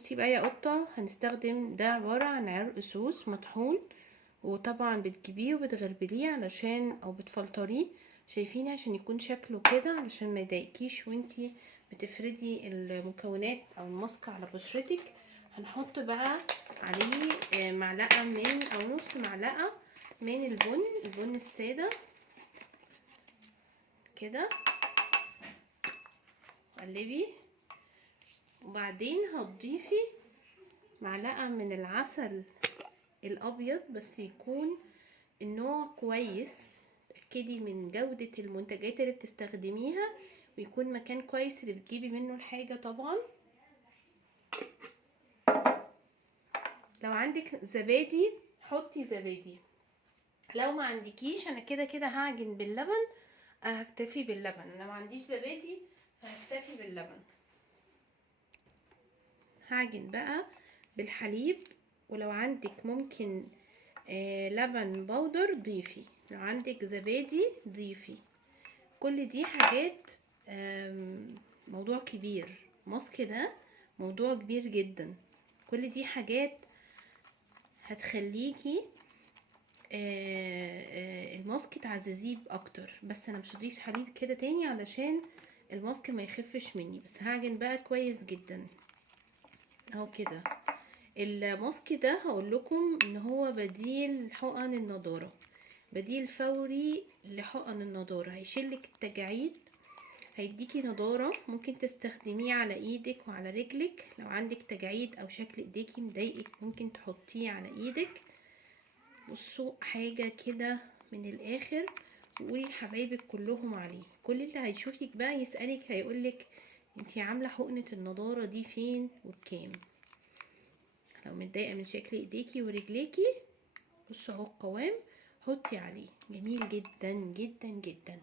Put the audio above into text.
بصي بقى يا قطة، هنستخدم ده عبارة عن عرق سوس مطحون، وطبعا بتجيبيه وبتغربليه علشان او بتفلتريه، شايفين؟ عشان يكون شكله كده، علشان ما يضايقكيش وانتي بتفردي المكونات او الماسك على بشرتك. هنحط بقى عليه معلقة من او نص معلقة من البن السادة كده، قلبي. وبعدين هتضيفي معلقة من العسل الابيض، بس يكون النوع كويس، تأكدي من جودة المنتجات اللي بتستخدميها، ويكون مكان كويس اللي بتجيبي منه الحاجة. طبعا لو عندك زبادي حطي زبادي، لو ما عندكيش انا كده كده هعجن باللبن، هكتفي باللبن. انا ما عنديش زبادي هكتفي باللبن. هعجن بقى بالحليب، ولو عندك ممكن لبن بودر ضيفي، لو عندك زبادي ضيفي. كل دي حاجات موضوع كبير، ماسك ده موضوع كبير جدا. كل دي حاجات هتخليكي الماسك تعززيه اكتر. بس انا مش هضيف حليب كده تاني علشان الماسك ما يخفش مني، بس هعجن بقى كويس جدا اهو كده. الماسك ده هقول لكم ان هو بديل حقن النضاره، بديل فوري لحقن النضاره. هيشيلك التجاعيد، هيديكي نضاره، ممكن تستخدميه على ايدك وعلى رجلك. لو عندك تجاعيد او شكل ايديكي مضايقك ممكن تحطيه على ايدك. بصوا حاجه كده من الاخر، وقولي لحبايبك كلهم عليه. كل اللي هيشوفك بقى يسالك هيقولك انتي عامله حقنه النضاره دي فين وبكام. لو متضايقه من شكل ايديكي ورجليكي، بصوا اهو القوام، حطي عليه، جميل جدا جدا جدا.